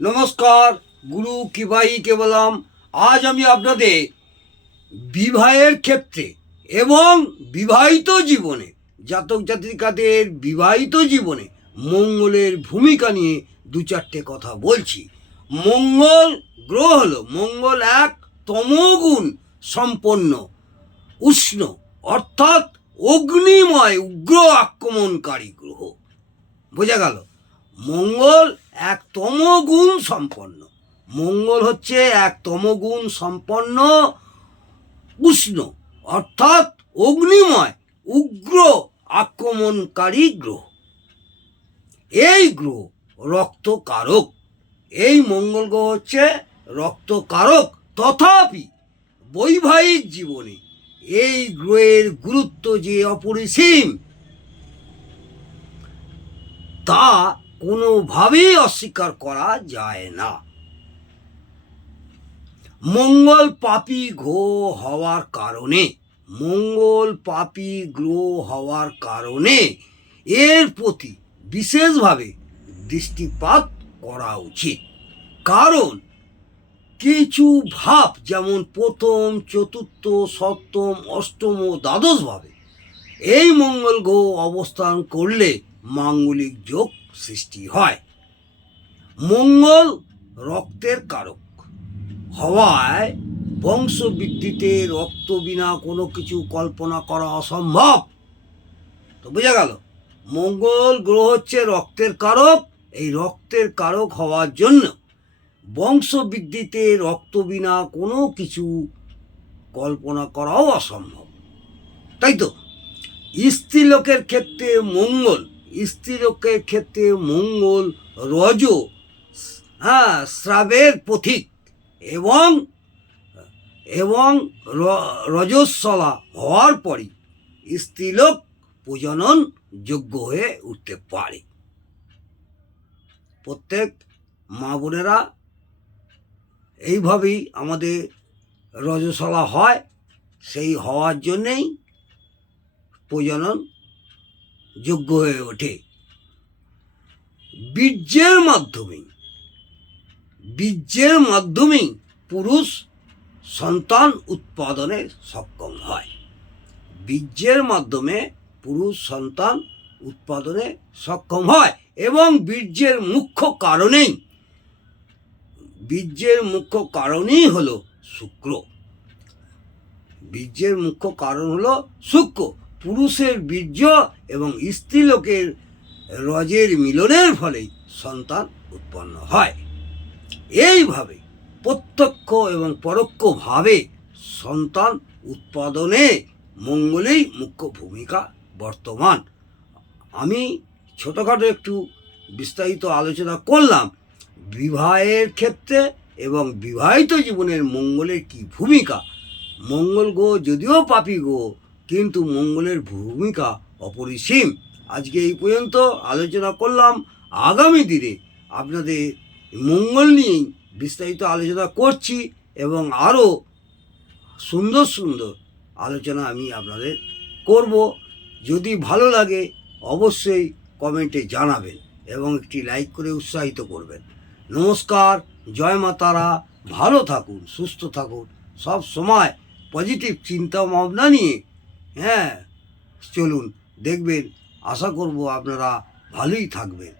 নমস্কার, গুরু কিভাইকে বললাম। আজ আমি আপনাদের বিবাহের ক্ষেত্রে এবং বিবাহিত জীবনে, জাতক জাতিকাদের বিবাহিত জীবনে মঙ্গলের ভূমিকা নিয়ে দু চারটে কথা বলছি। মঙ্গল গ্রহ হলো, মঙ্গল এক তমগুণ সম্পন্ন উষ্ণ অর্থাৎ অগ্নিময় উগ্র আক্রমণকারী গ্রহ। বোঝা গেল? মঙ্গল এক তমগুণ সম্পন্ন, মঙ্গল হচ্ছে এক তমগুণ সম্পন্ন উষ্ণ অর্থাৎ অগ্নিময় উগ্র আক্রমণকারী গ্রহ। এই গ্রহ রক্তকারক, এই মঙ্গল গ্রহ হচ্ছে রক্তকারক। তথাপি বৈবাহিক জীবনে এই গ্রহের গুরুত্ব যে অপরিসীম তা কোনোভাবেই অস্বীকার করা যায় না। মঙ্গল পাপী গ্রহ হওয়ার কারণে, মঙ্গল পাপী গ্রহ হওয়ার কারণে এর প্রতি বিশেষভাবে দৃষ্টিপাত করা উচিত। কারণ কিছু ভাব যেমন প্রথম, চতুর্থ, সপ্তম, অষ্টম ও দ্বাদশ ভাবে এই মঙ্গল গ্রহ অবস্থান করলে মাঙ্গলিক যোগ সৃষ্টি হয়। মঙ্গল রক্তের কারক হওয়ায় বংশবৃদ্ধিতে রক্ত বিনা কোনো কিছু কল্পনা করা অসম্ভব। তো বোঝা গেল, মঙ্গল গ্রহ হচ্ছে রক্তের কারক। এই রক্তের কারক হওয়ার জন্য বংশবৃদ্ধিতে রক্ত বিনা কোনো কিছু কল্পনা করাও অসম্ভব, তাই তো? স্ত্রীলোকের ক্ষেত্রে মঙ্গল, স্ত্রীলোকের ক্ষেত্রে মঙ্গল রজ স্রাবের পথিক এবং রজস্বলা হওয়ার পরই স্ত্রীলোক প্রজনন যোগ্য হয়ে উঠতে পারে। প্রত্যেক মা বোনেরা এইভাবেই আমাদের রজস্বলা হয়, সেই হওয়ার জন্যেই প্রজনন যোগ্য হয়ে ওঠে। বীর্যের মাধ্যমেই পুরুষ সন্তান উৎপাদনে সক্ষম হয়। বীর্যের মাধ্যমে পুরুষ সন্তান উৎপাদনে সক্ষম হয় এবং বীর্যের মুখ্য কারণই হলো শুক্র। বীর্যের মুখ্য কারণ হলো শুক্র। পুরুষের বীর্য এবং স্ত্রীলোকের রজের মিলনের ফলেই সন্তান উৎপন্ন হয়। এইভাবে প্রত্যক্ষ এবং পরোক্ষভাবে সন্তান উৎপাদনে মঙ্গলেই মুখ্য ভূমিকা বর্তমান। আমি ছোটোখাটো একটু বিস্তারিত আলোচনা করলাম বিবাহের ক্ষেত্রে এবং বিবাহিত জীবনের মঙ্গলের কি ভূমিকা। মঙ্গল গ্রহ যদিও পাপী গ্রহ, কিন্তু মঙ্গলের ভূমিকা অপরিসীম। আজকে এই পর্যন্ত আলোচনা করলাম। আগামী দিনে আপনাদের মঙ্গল নিয়েই বিস্তারিত আলোচনা করছি এবং আরও সুন্দর সুন্দর আলোচনা আমি আপনাদের করব। যদি ভালো লাগে অবশ্যই কমেন্টে জানাবেন এবং একটি লাইক করে উৎসাহিত করবেন। নমস্কার, জয় মা তারা। ভালো থাকুন, সুস্থ থাকুন, সব সময় পজিটিভ চিন্তা ভাবনা নিয়ে চলুন। দেখবেন, আশা করব আপনারা ভালোই থাকবেন।